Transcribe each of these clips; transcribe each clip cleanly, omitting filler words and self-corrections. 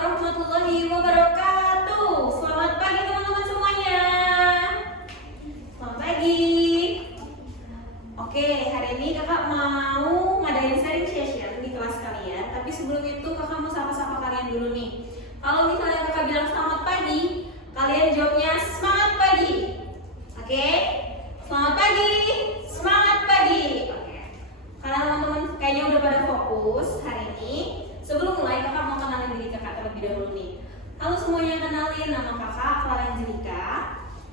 warahmatullahi wabarakatuh. Selamat pagi teman-teman semuanya. Selamat pagi. Oke, hari ini kakak mau ngadain sharing session di kelas kalian. Tapi sebelum itu kakak mau sapa-sapa kalian dulu nih. Kalau misalnya kakak bilang selamat pagi, kalian jawabnya semangat pagi. Oke? Selamat pagi. Semangat pagi. Oke. Karena teman-teman kayaknya udah pada fokus hari ini. Sebelum mulai, kakak mau kenalin diri kakak terlebih dahulu nih. Halo semuanya, kenalin nama kakak Clara Angelika.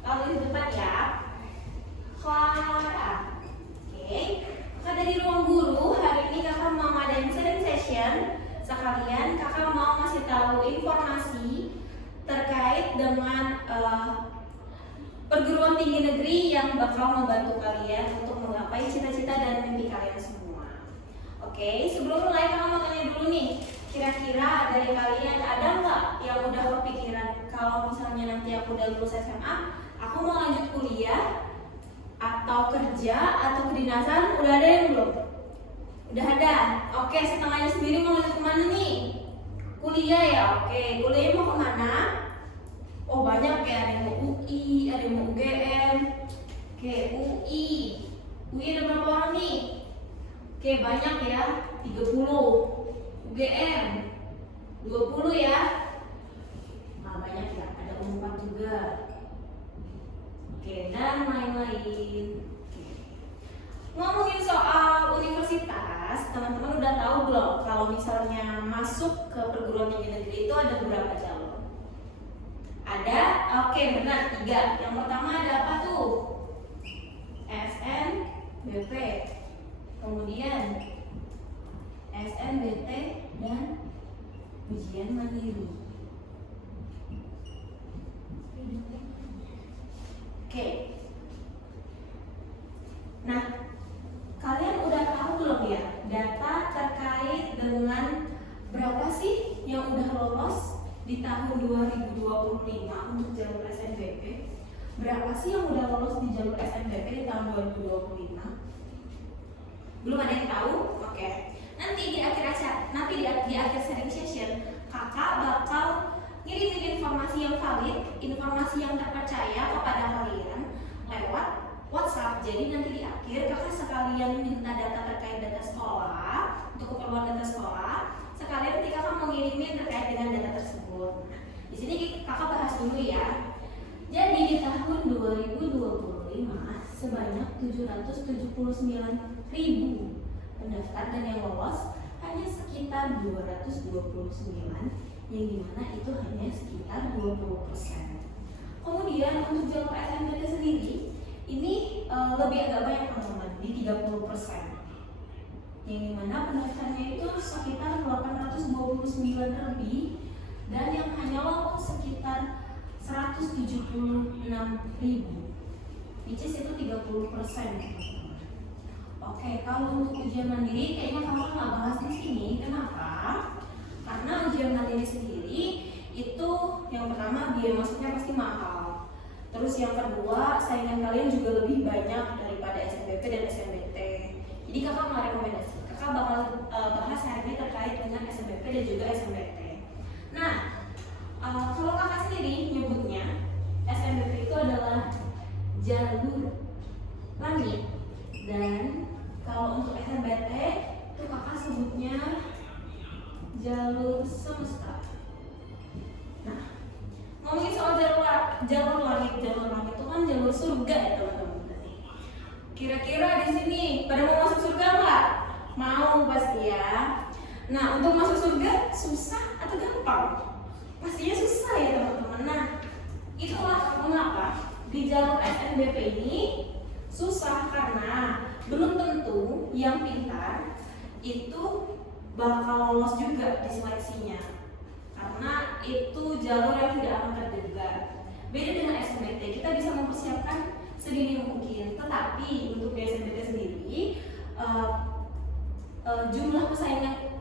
Kalau di depan ya, Clara. Oke, kakak dari ruang guru. Hari ini kakak mau ngadain sharing session. Sekalian kakak mau ngasih tahu informasi terkait dengan perguruan tinggi negeri yang bakal membantu kalian untuk menggapai cita-cita dan mimpi kalian semua. Oke, sebelum mulai kakak mau tanya dulu nih, kira-kira dari kalian ada nggak yang udah kepikiran kalau misalnya nanti aku udah lulus SMA, aku mau lanjut kuliah atau kerja atau kedinasan? Udah ada yang belum? Udah ada. Oke, setengahnya sendiri mau lanjut kemana nih? Kuliah ya. Oke, kuliah mau kemana? Oh banyak ya, ada yang mau UI, ada yang mau UGM. Oke, UI ada berapa orang nih? Oke, banyak ya, 30. UGM 20 ya. Nah, banyak ya, ada UNPAD juga. Oke, dan lain-lain. Ngomongin soal universitas, teman-teman udah tahu belum kalau misalnya masuk ke perguruan tinggi negeri itu ada berapa jalur? Ada? Oke, benar, 3. Yang pertama ada apa tuh? SNBP. Kemudian SNBT dan ujian mandiri. Oke. Nah, kalian udah tahu belum ya data terkait dengan berapa sih yang udah lolos di tahun 2025 untuk jalur SNBP? Berapa sih yang udah lolos di jalur SNBP di tahun 2025? Belum ada yang tahu? Oke. Nanti di akhir sharing session, kakak bakal ngirimin informasi yang valid, informasi yang terpercaya kepada kalian lewat WhatsApp. Jadi nanti di akhir kakak sekalian minta data terkait data sekolah untuk keperluan data sekolah. Sekalian nanti kakak mau ngirimin terkait dengan data tersebut. Nah, di sini kakak bahas dulu ya. Jadi di tahun 2025 sebanyak 779.000 pendaftar dan yang lolos hanya sekitar 229, yang dimana itu hanya sekitar 20%. Kemudian untuk jalur SNBT sendiri ini lebih agak banyak teman-teman, di 30%, yang dimana pendaftarnya itu sekitar 829 lebih dan yang hanya lolos sekitar 176.000, which is itu 30%. Oke, kalau untuk ujian mandiri kayaknya kakak nggak bahas di sini. Kenapa? Karena ujian mandiri sendiri itu yang pertama biaya masuknya pasti mahal. Terus yang kedua saingan kalian juga lebih banyak daripada SNBP dan SNBT. Jadi kakak nggak rekomendasi. Kakak bakal bahas hari ini terkait dengan SNBP dan juga SNBT. Nah, kalau kakak sendiri nyebutnya SNBP itu adalah jalur langit, dan kalau untuk SNBT itu kakak sebutnya jalur semesta. Nah, ngomongin soal jalur langit itu kan jalur surga ya teman-teman. Kira-kira di sini pada mau masuk surga nggak? Mau pasti ya. Nah, untuk masuk surga susah atau gampang? Pastinya susah ya teman-teman. Nah, itulah mengapa di jalur SNBP ini susah, karena belum tentu yang pintar itu bakal lolos juga di seleksinya, karena itu jalur yang tidak akan terduga. Beda dengan SNBT, kita bisa mempersiapkan sedini mungkin, tetapi untuk di SNBT sendiri jumlah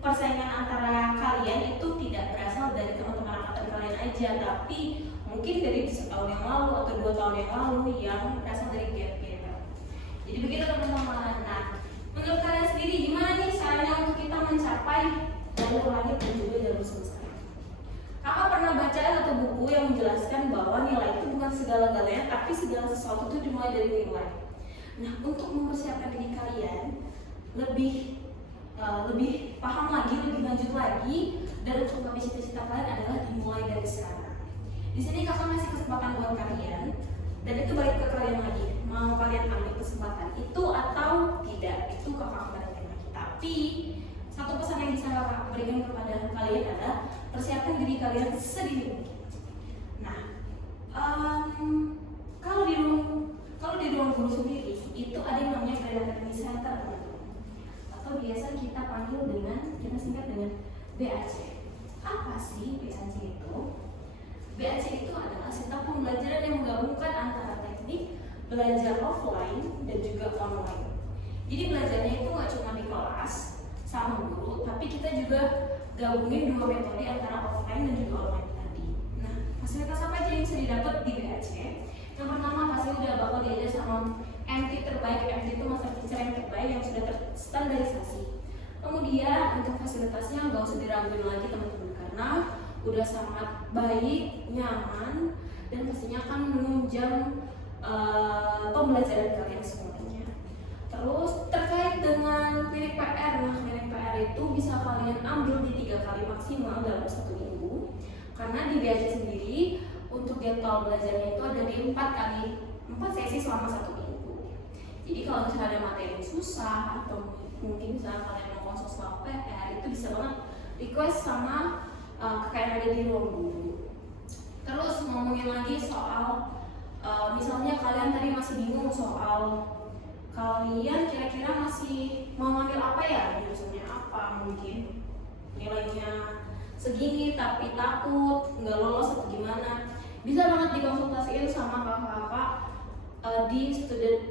persaingan antara kalian itu tidak berasal dari teman-teman angkatan kalian aja, tapi mungkin dari setahun yang lalu atau 2 tahun yang lalu yang berasal dari gap year. Jadi begitu teman-teman. Nah, menurut kalian sendiri gimana nih caranya untuk kita mencapai jalur langit dan juga jalur semesta? segala sesuatu itu dimulai dari nilai. Nah, untuk mempersiapkan diri kalian lebih paham lagi, lebih lanjut lagi, dan untuk mencapai cita-cita kalian adalah dimulai dari sekarang. Di sini kakak ngasih kesempatan buat kalian, dan itu balik ke kalian lagi. Mau kalian ambil kesempatan itu atau tidak, itu kakak kembalikan lagi. Tapi satu pesan yang bisa kakak berikan kepada kalian adalah persiapkan diri kalian sedini mungkin. Nah, kalau di ruang guru sendiri itu ada yang namanya Grand Academy Center, teman-teman. Atau biasa kita panggil kita singkat dengan BAC. Apa sih BAC itu? BAC itu adalah sistem pembelajaran yang menggabungkan antara teknik belajar offline dan juga online. Jadi belajarnya itu nggak cuma di kelas sama guru, tapi kita juga gabungin dua metode antara offline dan juga online tadi. Nah, fasilitas apa aja yang bisa didapat di BAC? Yang pertama pasti udah bakal diajar sama MT terbaik. MT itu master teacher yang terbaik yang sudah terstandarisasi. Kemudian untuk fasilitasnya nggak usah diraguin lagi teman-teman, karena udah sangat baik, nyaman, dan pastinya akan menunjang pembelajaran kalian semuanya. Terus terkait dengan klinik PR, nah klinik PR itu bisa kalian ambil di 3 kali maksimal dalam 1 minggu. Karena di BAC sendiri untuk jadwal belajarnya itu ada di 4 sesi selama 1 minggu. Jadi kalau misalnya ada materi yang susah atau mungkin misalnya kalian mau konsul soal PR, itu bisa banget request sama kakak yang ada di ruang guru. Terus ngomongin lagi soal misalnya kalian tadi masih bingung soal kalian kira-kira masih mau ngambil apa ya, jurusannya apa, mungkin nilainya segini tapi takut nggak lolos atau gimana, bisa banget dikonsultasiin sama kakak-kakak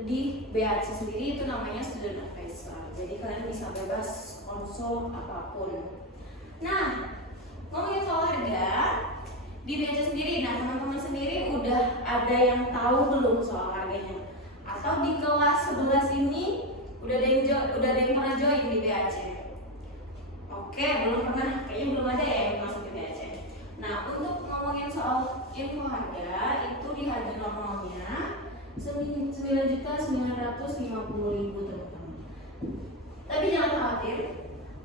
di BAC sendiri, itu namanya student advisor. Jadi kalian bisa bebas konsul apapun. Nah, ngomongin soal harga di BAC sendiri, nah teman-teman sendiri udah ada yang tahu belum soal harganya? Atau di kelas 11 ini udah ada yang pernah join di BAC? Oke, belum pernah, kayaknya belum ada ya yang masuk ke BAC. Nah, untuk ngomongin soal info harga, itu di harga normalnya 9.950.000 teman-teman. Tapi jangan khawatir,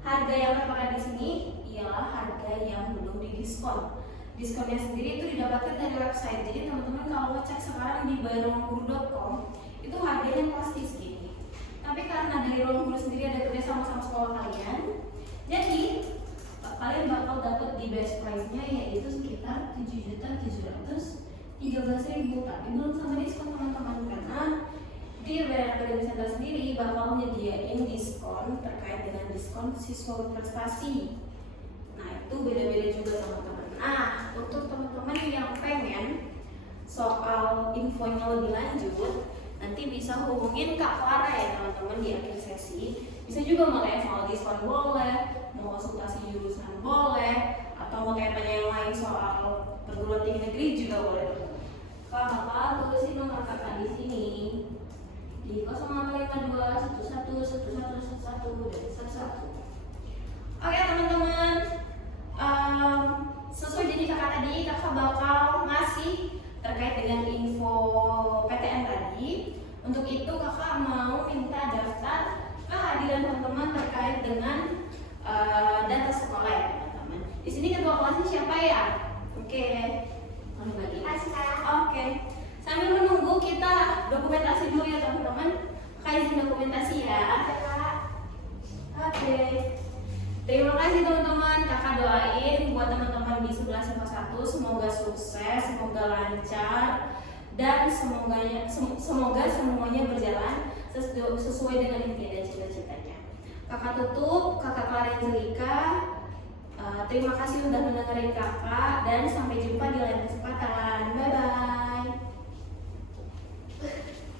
harga yang terpakai di sini ialah harga yang belum didiskon. Diskonnya sendiri itu didapatkan dari website. Jadi teman-teman kalau ngecek sekarang di bayarruangguru.com itu harganya pasti segini. Tapi karena dari ruang guru sendiri ada kerjasama sama sekolah kalian, jadi kalian bakal dapat di best price-nya yaitu sekitar 7.713.000. Tapi belum sama diskon teman-teman, karena di Grand Academy Center sendiri bakal nyediain diskon terkait dengan diskon siswa berprestasi. Nah, itu beda-beda juga teman-teman. Nah, untuk teman-teman yang pengen soal infonya lebih lanjut, nanti bisa hubungin Kak Clara ya teman-teman di akhir sesi. Bisa juga mau tanya soal diskon boleh, mau konsultasi jurusan boleh, atau mau tanya yang lain soal perguruan tinggi negeri juga boleh. Kakak tulisin nomor kakak di sini di 0852 11 11 11 dan 11. Oke teman-teman, sesuai jadi kakak tadi, kakak bakal ngasih terkait dengan info PTN tadi. Untuk itu kakak mau minta daftar kehadiran teman-teman terkait dengan data sekolah ya teman-teman. Di sini ketua kelasnya siapa ya? Oke, bagi. Oke, sambil menunggu kita dokumentasi dulu ya teman-teman. Kakak izin dokumentasi ya. Oke. Terima kasih teman-teman, kakak doain buat teman-teman di 1151 semoga sukses, semoga lancar, dan semoga semuanya berjalan sesuai dengan impian dan cita-citanya. Kakak tutup, kakak Clara Angelika. Terima kasih sudah mendengarin kakak dan sampai jumpa di lain kesempatan. Bye bye.